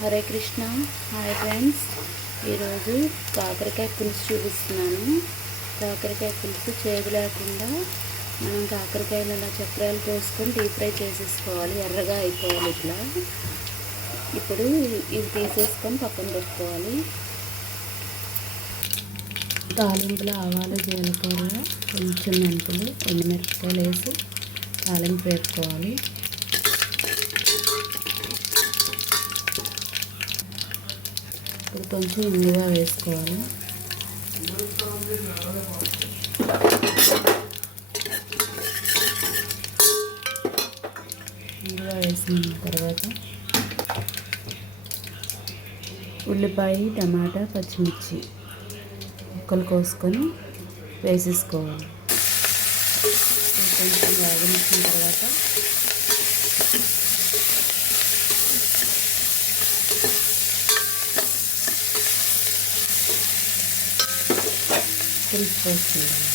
Hare Krishna. Hi friends, ఈరోజు కాకరకాయ పులుసు చూపిస్తున్నాను. కాకరకాయ పులుసు చేదు లేకుండా మనం కాకరకాయలు అలా చక్రాలు పోసుకొని డీప్ ఫ్రై చేసేసుకోవాలి. ఎర్రగా అయిపోవాలి ఇట్లా. ఇప్పుడు ఇది తీసేసుకొని పక్కన పెట్టుకోవాలి. తాలింపులో ఆవాలు, జీలకర్ర, కొంచెం మెంతులు, ఎండుమిరపకాయలు వేసి తాలింపు వేసుకోవాలి. ఇప్పుడు కొంచెం ఇంగువ వేసుకోవాలి. ఇంగువ వేసిన తర్వాత ఉల్లిపాయ, టమాటా, పచ్చిమిర్చి ముక్కలు కోసుకొని వేసేసుకోవాలి. కొంచెం వేగనిచ్చిన తర్వాత పులుసు పోసుకున్నాను.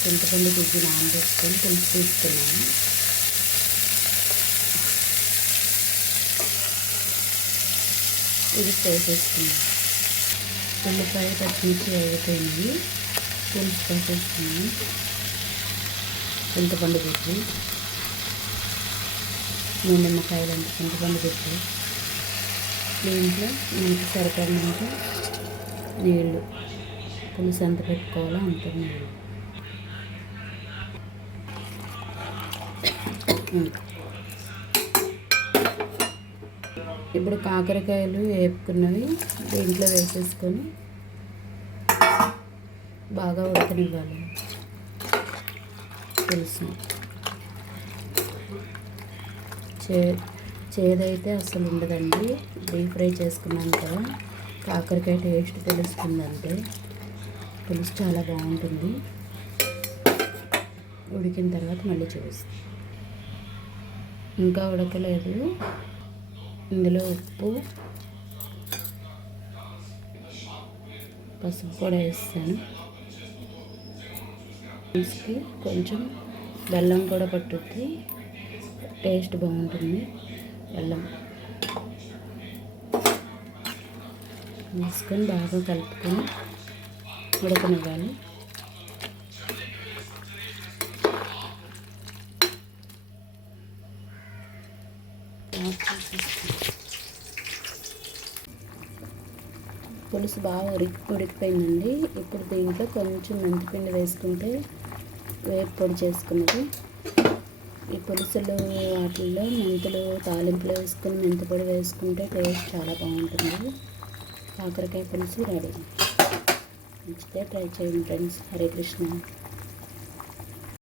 చింతపండు గుజ్జు నానబెట్టుకొని పులుసు తీసుకున్నాను. ఇది పోసేసుకున్నాను. ఉల్లిపాయ, పచ్చిమిర్చి వేగిపోయింది. పులుసు పోసేసుకున్నాను. చింతపండు గుజ్జు, 3 నిమ్మకాయలంత చింతపండు గుజ్జు, దీంట్లో మనకి సరిపడినంత నీళ్ళు, పులుసు ఎంత పెట్టుకోవాలో అంత నీళ్ళు. ఇప్పుడు కాకరకాయలు వేపుకున్నవి దీంట్లో వేసేసుకొని బాగా ఉడకనివ్వాలి. పులుసు చేదైతే అసలు ఉండదండి. డీప్ ఫ్రై చేసుకున్నాను కదా, కాకరకాయ టేస్ట్ తెలుస్తుందంటే. పులుసు చాలా బాగుంటుంది. ఉడికిన తర్వాత మళ్ళీ చూపిస్తాను. ఇంకా ఉడకలేదు. ఇందులో ఉప్పు, పసుపు కూడా వేస్తాను. పులుసుకి కొంచెం బెల్లం కూడా పట్టుద్ది, టేస్ట్ బాగుంటుంది. బెల్లం వేసుకొని బాగా కలుపుకొని ఉడకనివ్వాలి. పులుసు బాగా ఉడికిపోయిందండి. ఇప్పుడు దీంట్లో కొంచెం మెంతిపిండి వేసుకుంటే, వేపు పొడి చేసుకున్నది. ఈ పులుసులు వాటిల్లో మెంతులు తాలింపులో వేసుకుని మెంతి పొడి వేసుకుంటే టేస్ట్ చాలా బాగుంటుంది. కాకరకాయ పులుసు రెడీ. నచ్చితే ట్రై చేయండి ఫ్రెండ్స్. హరే కృష్ణ.